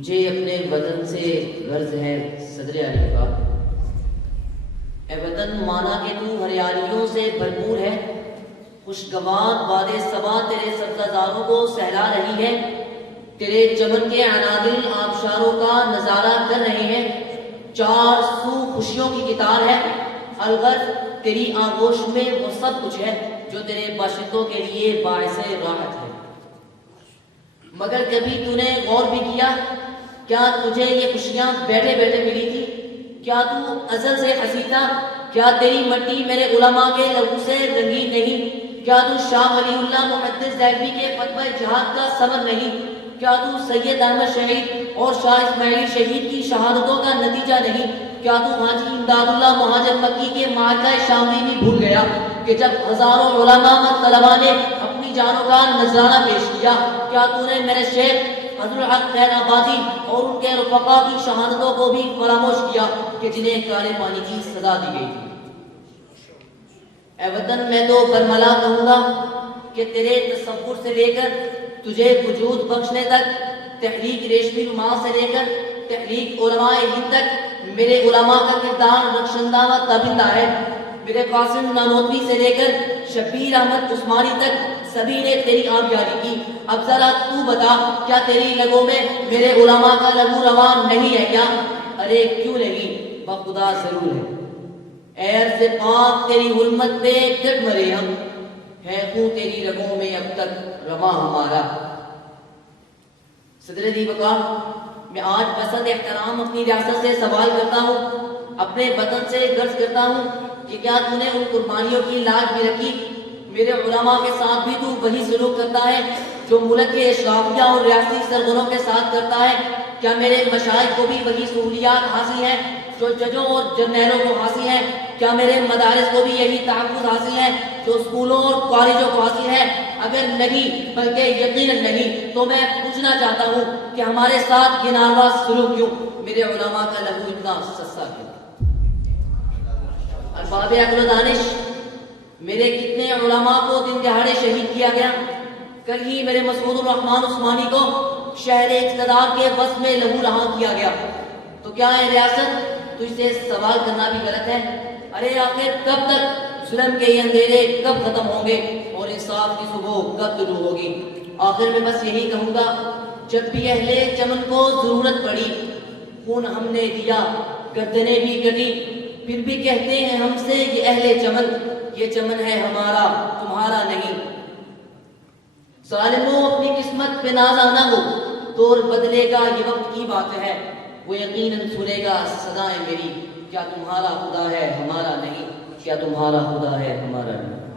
مجھے اپنے وطن سے غرض ہے صدر علی کا، اے وطن مانا کہ تو ہریالیوں سے بھرپور ہے، خوشگوار باد صبا تیرے سبززاروں کو سہلا رہی ہے، تیرے چمن کے عنادل آبشاروں کا نظارہ کر رہے ہیں، چار سو خوشیوں کی قطار ہے، الغرض تیری آغوش میں وہ سب کچھ ہے جو تیرے باشندوں کے لیے باعث راحت ہے۔ مگر کبھی تو نے غور بھی کیا، کیا تجھے یہ خوشیاں بیٹھے بیٹھے ملی تھی؟ کیا تو ازل سے ہنسی تھا؟ کیا تیری مٹی میرے علماء کے لہو سے رنگین نہیں؟ کیا تو شاہ ولی اللہ محدث دہلوی کے فتوی جہاد کا ثمر نہیں؟ کیا تو سید احمد شہید اور شاہ اسماعیل شہید کی شہادتوں کا نتیجہ نہیں؟ کیا تو حاجی امداد اللہ مہاجر مکی کے معرکہ شاملی بھی بھول گیا کہ جب ہزاروں علماء و طلباء نے اپنی جانوں کا نذرانہ پیش کیا؟ کیا تو نے میرے شیخ حضرت الحق خیر آبادی اور ان کے رفقا کی شہادتوں کو بھی فراموش کیا کہ جنہیں کالے پانی کی سزا دی گئی تھی؟ اے وطن میں تو برملا کہوں گا کہ تیرے تصور سے لے کر تجھے وجود بخشنے تک، تحریک ریشمی نما سے لے کر تحریک علماء ہند تک میرے علماء کا کردار رخشندہ و تابندہ ہے۔ میرے قاسم نانوتوی سے لے کر شبیر احمد عثمانی تک سبھی نے تیری آبیاری کی۔ اب ذرا تو بتا، کیا تیری لگوں میں میرے علماء کا لگو روان نہیں ہے کیا؟ ارے کیوں نہیں، بخدا ضرور ہے۔ اے عرض پاک تیری حرمت پہ کب مرے ہم، ہے خون تیری رگوں میں اب تک رواں ہمارا۔ صدر دی بقا، میں آج بسط احترام اپنی ریاست سے سوال کرتا ہوں، اپنے وطن سے غرض کرتا ہوں کہ کیا تو نے ان قربانیوں کی لاج بھی رکھی؟ میرے علماء کے ساتھ بھی تو وہی سلوک کرتا ہے جو ملک کے اشرافیہ اور ریاستی سرگنوں کے ساتھ کرتا ہے؟ کیا میرے مشائخ کو بھی وہی سہولیات حاصل ہیں جو ججوں اور جرنیلوں کو حاصل ہیں؟ کیا میرے مدارس کو بھی یہی تحفظ حاصل ہے جو اسکولوں اور کالجوں کو حاصل ہے؟ اگر نہیں، بلکہ یقیناً نہیں، تو میں پوچھنا چاہتا ہوں کہ ہمارے ساتھ یہ ناروا سلوک کیوں؟ میرے علماء کا لہو اتنا سستا کیوں؟ ارباب عقل و دانش، میرے کتنے علماء کو دن دہاڑے شہید کیا گیا۔ کل ہی میرے مسعود الرحمن عثمانی کو شہر اقتدار کے بس میں لہو رہا کیا گیا۔ تو کیا ہے ریاست، تجھ سے سوال کرنا بھی غلط ہے؟ ارے آخر کب تک ظلم کے یہ اندھیرے کب ختم ہوں گے اور انصاف کی صبح کب طلوع ہوگی؟ آخر میں بس یہی کہوں گا، جب بھی اہل چمن کو ضرورت پڑی، خون ہم نے دیا، گردنیں بھی کٹی، پھر بھی کہتے ہیں ہم سے یہ اہل چمن، یہ چمن ہے ہمارا تمہارا نہیں۔ ظالموں اپنی قسمت پہ نازانہ ہو، دور بدلے گا یہ وقت کی بات ہے، وہ یقیناً سنے گا صدائیں میری، کیا تمہارا خدا ہے ہمارا نہیں، کیا تمہارا خدا ہے ہمارا نہیں۔